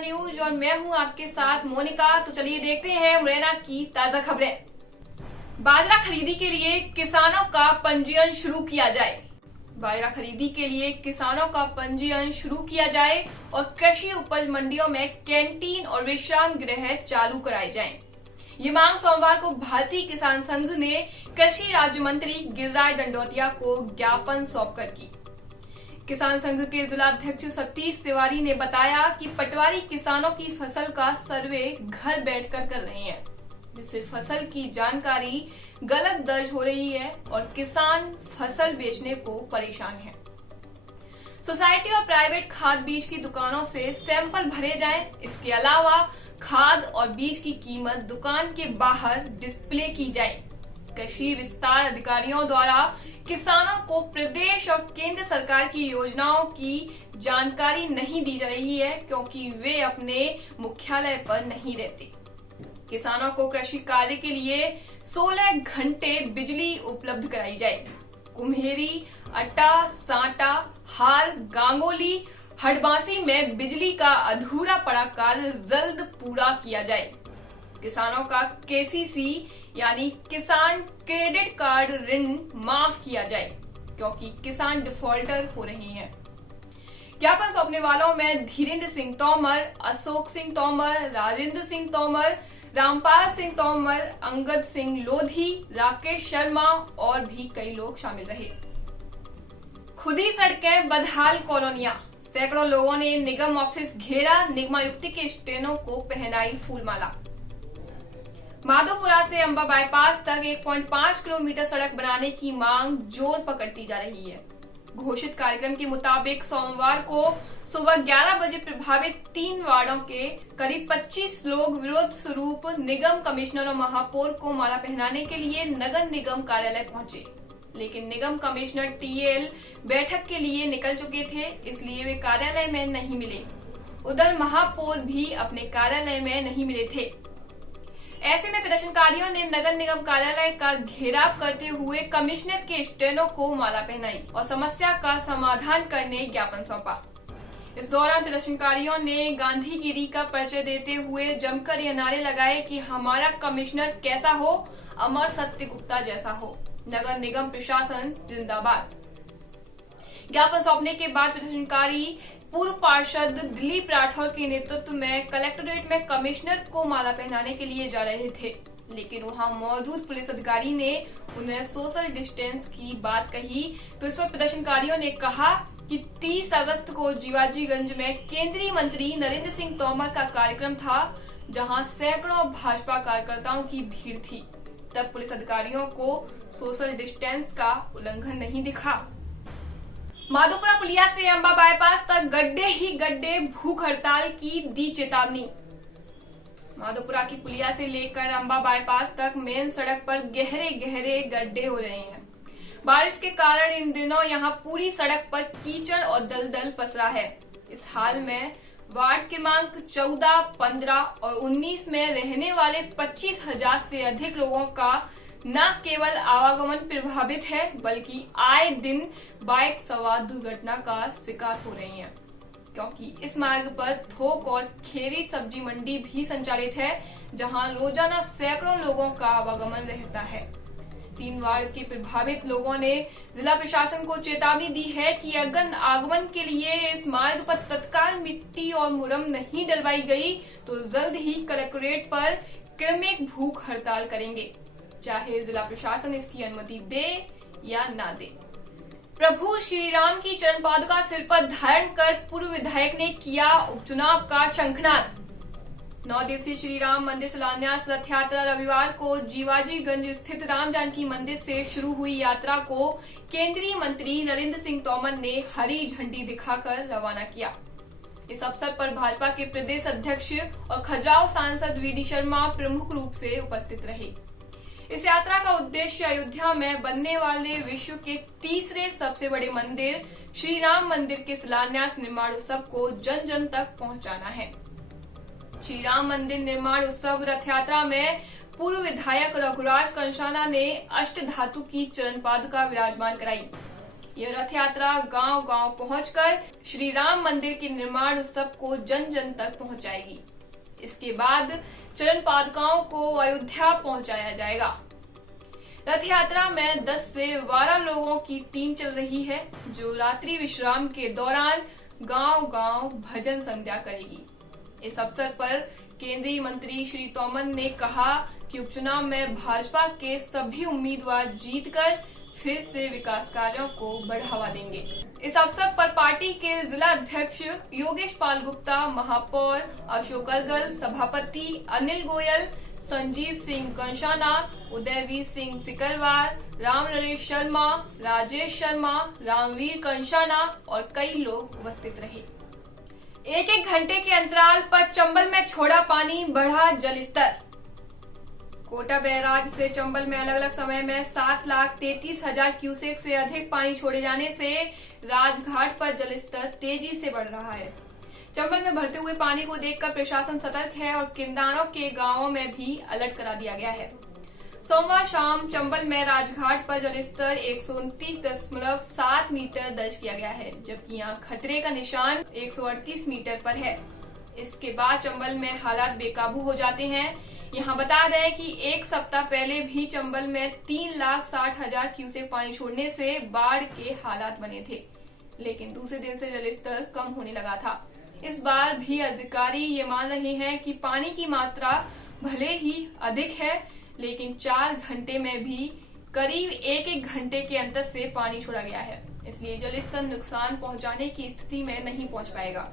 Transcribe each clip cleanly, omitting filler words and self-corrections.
News और मैं हूं आपके साथ मोनिका। तो चलिए देखते हैं मुरैना की ताजा खबरें। बाजरा खरीदी के लिए किसानों का पंजीयन शुरू किया जाए। बाजरा खरीदी के लिए किसानों का पंजीयन शुरू किया जाए और कृषि उपज मंडियों में कैंटीन और विश्राम गृह चालू कराए जाएं। ये मांग सोमवार को भारतीय किसान संघ ने कृषि राज्य मंत्री गिरिराज दंडोतिया को ज्ञापन सौंपकर की। किसान संघ के जिलाध्यक्ष सतीश तिवारी ने बताया कि पटवारी किसानों की फसल का सर्वे घर बैठकर कर रहे हैं, जिससे फसल की जानकारी गलत दर्ज हो रही है और किसान फसल बेचने को परेशान है। सोसाइटी और प्राइवेट खाद बीज की दुकानों से सैंपल भरे जाएं। इसके अलावा खाद और बीज की कीमत दुकान के बाहर डिस्प्ले की जाए। कृषि विस्तार अधिकारियों द्वारा किसानों को प्रदेश और केंद्र सरकार की योजनाओं की जानकारी नहीं दी जा रही है, क्योंकि वे अपने मुख्यालय पर नहीं रहते। किसानों को कृषि कार्य के लिए 16 घंटे बिजली उपलब्ध कराई जाए। कुम्हेरी, अट्टा, सांटा, हार, गांगोली, हडबासी में बिजली का अधूरा पड़ा कार्य जल्द पूरा किया जाए। किसानों का केसीसी यानी किसान क्रेडिट कार्ड ऋण माफ किया जाए, क्योंकि किसान डिफॉल्टर हो रहे हैं। ज्ञापन सौंपने वालों में धीरेन्द्र सिंह तोमर, अशोक सिंह तोमर, राजेंद्र सिंह तोमर, रामपाल सिंह तोमर, अंगद सिंह लोधी, राकेश शर्मा और भी कई लोग शामिल रहे। खुदी सड़कें, बदहाल कॉलोनियां, सैकड़ों लोगों ने निगम ऑफिस घेरा। निगमायुक्त के स्टेनों को पहनाई फूलमाला। माधोपुरा से अंबा बाईपास तक 1.5 किलोमीटर सड़क बनाने की मांग जोर पकड़ती जा रही है। घोषित कार्यक्रम के मुताबिक सोमवार को सुबह 11 बजे प्रभावित 3 वार्डों के करीब 25 लोग विरोध स्वरूप निगम कमिश्नर और महापौर को माला पहनाने के लिए नगर निगम कार्यालय पहुंचे, लेकिन निगम कमिश्नर टीएल बैठक के लिए निकल चुके थे, इसलिए वे कार्यालय में नहीं मिले। उधर महापौर भी अपने कार्यालय में नहीं मिले थे। ऐसे में प्रदर्शनकारियों ने नगर निगम कार्यालय का घेराव करते हुए कमिश्नर के स्टेनों को माला पहनाई और समस्या का समाधान करने ज्ञापन सौंपा। इस दौरान प्रदर्शनकारियों ने गांधीगिरी का परिचय देते हुए जमकर ये नारे लगाए कि हमारा कमिश्नर कैसा हो, अमर सत्य गुप्ता जैसा हो, नगर निगम प्रशासन जिंदाबाद। ज्ञापन सौंपने के बाद प्रदर्शनकारी पूर्व पार्षद दिलीप राठौर के नेतृत्व में कलेक्टोरेट में कमिश्नर को माला पहनाने के लिए जा रहे थे, लेकिन वहां मौजूद पुलिस अधिकारी ने उन्हें सोशल डिस्टेंस की बात कही, तो इस पर प्रदर्शनकारियों ने कहा कि 30 अगस्त को जीवाजीगंज में केंद्रीय मंत्री नरेंद्र सिंह तोमर का कार्यक्रम था, जहां सैकड़ों भाजपा कार्यकर्ताओं की भीड़ थी। तब पुलिस अधिकारियों को सोशल डिस्टेंस का उल्लंघन नहीं दिखा। माधोपुरा पुलिया से अंबा बाईपास तक गड्ढे ही गड्ढे, भूख हड़ताल की दी चेतावनी। माधोपुरा की पुलिया से लेकर अंबा बाईपास तक मेन सड़क पर गहरे गहरे गड्ढे हो रहे हैं। बारिश के कारण इन दिनों यहां पूरी सड़क पर कीचड़ और दलदल पसरा है। इस हाल में वार्ड क्रमांक 14, 15 और 19 में रहने वाले 25,000 से अधिक लोगों का न केवल आवागमन प्रभावित है, बल्कि आए दिन बाइक सवार दुर्घटना का शिकार हो रही हैं, क्योंकि इस मार्ग पर थोक और खेरी सब्जी मंडी भी संचालित है, जहां रोजाना सैकड़ों लोगों का आवागमन रहता है। 3 वार्ड के प्रभावित लोगों ने जिला प्रशासन को चेतावनी दी है कि अगर आगमन के लिए इस मार्ग पर तत्काल मिट्टी और मुरम नहीं डलवाई गई तो जल्द ही कलेक्टोरेट पर क्रमिक भूख हड़ताल करेंगे, चाहे जिला प्रशासन इसकी अनुमति दे या ना दे। प्रभु श्री राम की चरण पादुका सिर पर धारण कर पूर्व विधायक ने किया उपचुनाव का शंखनाद। 9 दिवसीय श्री राम मंदिर शिलान्यास रथ यात्रा रविवार को जीवाजीगंज स्थित राम जानकी मंदिर से शुरू हुई यात्रा को केंद्रीय मंत्री नरेंद्र सिंह तोमर ने हरी झंडी दिखाकर रवाना किया। इस अवसर पर भाजपा के प्रदेश अध्यक्ष और खजुराहो सांसद वीडी शर्मा प्रमुख रूप से उपस्थित रहे। इस यात्रा का उद्देश्य अयोध्या में बनने वाले विश्व के तीसरे सबसे बड़े मंदिर श्री राम मंदिर के शिलान्यास निर्माण उत्सव को जन जन तक पहुंचाना है। श्री राम मंदिर निर्माण उत्सव रथ यात्रा में पूर्व विधायक रघुराज कंषाना ने अष्ट धातु की चरण पादुका विराजमान कराई। यह रथ यात्रा गांव-गांव पहुंचकर श्री राम मंदिर के निर्माण उत्सव को जन जन तक पहुंचाएगी। इसके बाद चरण पादुकाओं को अयोध्या पहुंचाया जाएगा। रथ यात्रा में 10 से 12 लोगों की टीम चल रही है, जो रात्रि विश्राम के दौरान गांव-गांव भजन संध्या करेगी। इस अवसर पर केंद्रीय मंत्री श्री तोमर ने कहा कि उपचुनाव में भाजपा के सभी उम्मीदवार जीतकर फिर से विकास कार्यों को बढ़ावा देंगे। इस अवसर पर पार्टी के जिला अध्यक्ष योगेश पाल गुप्ता, महापौर अशोक अर्गल, सभापति अनिल गोयल, संजीव सिंह कंशाना, उदयवीर सिंह सिकरवार, राम नरेश शर्मा, राजेश शर्मा, रामवीर कंशाना और कई लोग उपस्थित रहे। एक घंटे के अंतराल पर चंबल में छोड़ा पानी, बढ़ा जल स्तर। कोटा बैराज से चंबल में अलग अलग समय में 7,33,000 क्यूसेक से अधिक पानी छोड़े जाने से राजघाट पर जल स्तर तेजी से बढ़ रहा है। चंबल में बढ़ते हुए पानी को देखकर प्रशासन सतर्क है और किनारों के गांवों में भी अलर्ट करा दिया गया है। सोमवार शाम चंबल में राजघाट पर जलस्तर 129.7 मीटर दर्ज किया गया है, जबकि यहां खतरे का निशान 138 मीटर पर है। इसके बाद चंबल में हालात बेकाबू हो जाते हैं। यहाँ बता दें कि एक सप्ताह पहले भी चंबल में 3,60,000 क्यूसेक पानी छोड़ने से बाढ़ के हालात बने थे, लेकिन दूसरे दिन से जलस्तर कम होने लगा था। इस बार भी अधिकारी ये मान रहे हैं कि पानी की मात्रा भले ही अधिक है, लेकिन 4 घंटे में भी करीब एक घंटे के अंतर से पानी छोड़ा गया है, इसलिए जलस्तर नुकसान पहुंचाने की स्थिति में नहीं पहुंच पाएगा।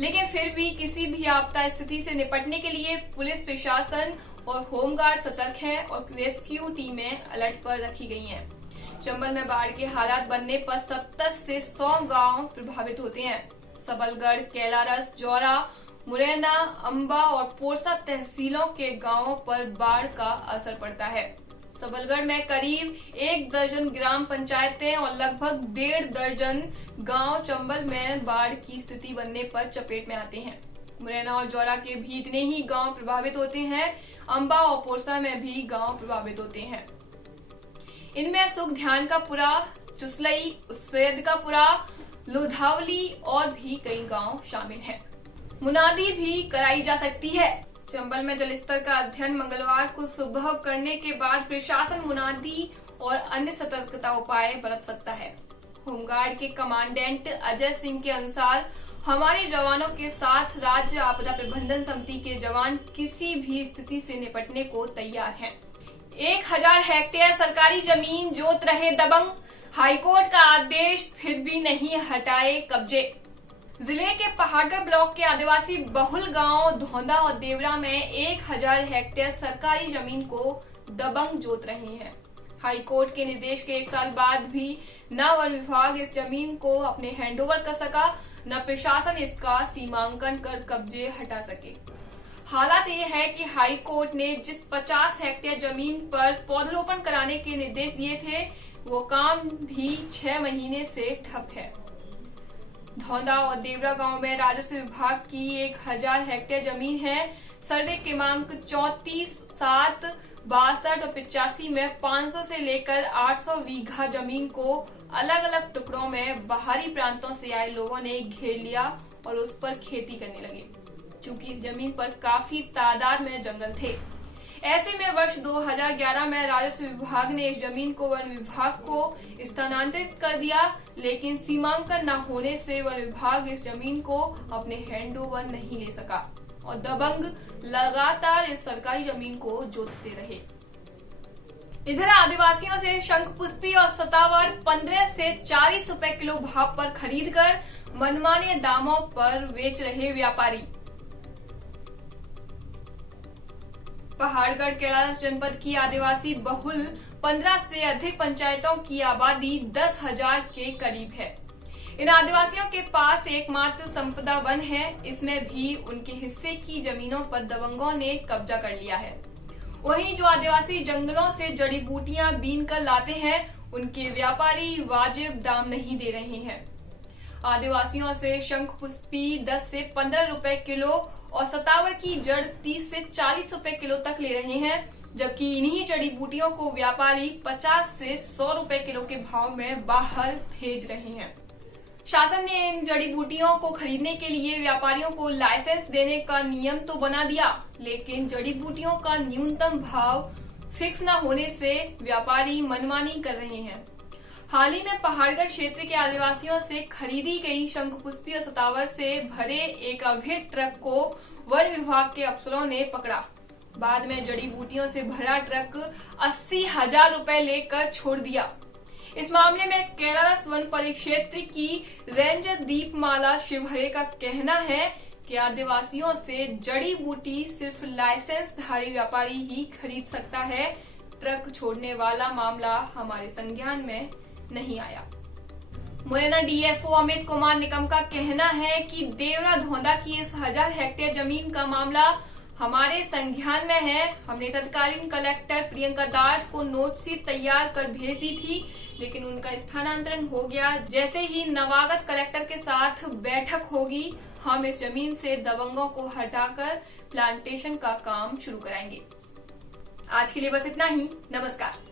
लेकिन फिर भी किसी भी आपदा स्थिति से निपटने के लिए पुलिस प्रशासन और होमगार्ड सतर्क है और रेस्क्यू टीमें अलर्ट पर रखी गई हैं। चंबल में बाढ़ के हालात बनने पर 70 से 100 गांव प्रभावित होते हैं। सबलगढ़, कैलारस, जौरा, मुरैना, अंबा और पोरसा तहसीलों के गांवों पर बाढ़ का असर पड़ता है। सबलगढ़ में करीब 1 दर्जन ग्राम पंचायतें और लगभग 1.5 दर्जन गांव चंबल में बाढ़ की स्थिति बनने पर चपेट में आते हैं। मुरैना और जौरा के भी इतने ही गांव प्रभावित होते हैं। अंबा और पोरसा में भी गांव प्रभावित होते हैं। इनमें सुख ध्यान का पुरा, चुसलई, सैद का पुरा, लोधावली और भी कई गांव शामिल हैं। मुनादी भी कराई जा सकती है। चंबल में जलस्तर का अध्ययन मंगलवार को सुबह करने के बाद प्रशासन मुनादी और अन्य सतर्कता उपाय बरत सकता है। होमगार्ड के कमांडेंट अजय सिंह के अनुसार हमारे जवानों के साथ राज्य आपदा प्रबंधन समिति के जवान किसी भी स्थिति से निपटने को तैयार हैं। 1000 हेक्टेयर सरकारी जमीन जोत रहे दबंग, हाईकोर्ट का आदेश फिर भी नहीं हटाए कब्जे। जिले के पहाड़गढ़ ब्लॉक के आदिवासी बहुल गांव धौंदा और देवरा में 1000 हेक्टेयर सरकारी जमीन को दबंग जोत रहे हैं। हाईकोर्ट के निर्देश के 1 साल बाद भी न वन विभाग इस जमीन को अपने हैंडओवर कर सका, न प्रशासन इसका सीमांकन कर कब्जे हटा सके। हालात ये है कि हाईकोर्ट ने जिस 50 हेक्टेयर जमीन पर पौधरोपण कराने के निर्देश दिए थे, वो काम भी 6 महीने से ठप है। धौंदा और देवरा गांव में राजस्व विभाग की 1000 हेक्टेयर जमीन है। सर्वे क्रमांक 34, 7, 62 और 85 में 500 से लेकर 800 बीघा जमीन को अलग अलग टुकड़ों में बाहरी प्रांतों से आए लोगों ने घेर लिया और उस पर खेती करने लगे। चूंकि इस जमीन पर काफी तादाद में जंगल थे, ऐसे में वर्ष 2011 में राजस्व विभाग ने इस जमीन को वन विभाग को स्थानांतरित कर दिया, लेकिन सीमांकन न होने से वन विभाग इस जमीन को अपने हैंडओवर नहीं ले सका और दबंग लगातार इस सरकारी जमीन को जोतते रहे। इधर आदिवासियों से शंखपुष्पी और सतावर 15 से 40 रुपए किलो भाव पर खरीदकर मनमाने दामों पर बेच रहे व्यापारी। पहाड़गढ़ कैलाश जनपद की आदिवासी बहुल 15 से अधिक पंचायतों की आबादी 10,000 के करीब है। इन आदिवासियों के पास एकमात्र संपदा वन है। इसमें भी उनके हिस्से की जमीनों पर दबंगों ने कब्जा कर लिया है। वहीं जो आदिवासी जंगलों से जड़ी बूटियां बीन कर लाते हैं, उनके व्यापारी वाजिब दाम नहीं दे रहे हैं। आदिवासियों से शंखपुष्पी 10 से 15 रुपए किलो और सतावर की जड़ 30 से 40 रुपए किलो तक ले रहे हैं। जबकि इन्हीं जड़ी बूटियों को व्यापारी 50 से 100 रुपए किलो के भाव में बाहर भेज रहे हैं। शासन ने इन जड़ी बूटियों को खरीदने के लिए व्यापारियों को लाइसेंस देने का नियम तो बना दिया, लेकिन जड़ी बूटियों का न्यूनतम भाव फिक्स न होने से व्यापारी मनमानी कर रहे हैं। हाल ही में पहाड़गढ़ क्षेत्र के आदिवासियों से खरीदी गई शंखपुष्पी और सतावर से भरे एक अवैध ट्रक को वन विभाग के अफसरों ने पकड़ा। बाद में जड़ी बूटियों से भरा ट्रक 80,000 रुपए लेकर छोड़ दिया। इस मामले में कैलारस वन परिक्षेत्र की रेंजर दीपमाला शिवहरे का कहना है कि आदिवासियों से जड़ी बूटी सिर्फ लाइसेंसधारी व्यापारी ही खरीद सकता है। ट्रक छोड़ने वाला मामला हमारे संज्ञान में नहीं आया। मुरैना डीएफओ अमित कुमार निकम का कहना है कि देवरा धौंदा की इस 1000 हेक्टेयर जमीन का मामला हमारे संज्ञान में है। हमने तत्कालीन कलेक्टर प्रियंका दास को नोट शीट तैयार कर भेज दी थी, लेकिन उनका स्थानांतरण हो गया। जैसे ही नवागत कलेक्टर के साथ बैठक होगी, हम इस जमीन से दबंगों को हटाकर प्लांटेशन का काम शुरू कराएंगे। आज के लिए बस इतना ही। नमस्कार।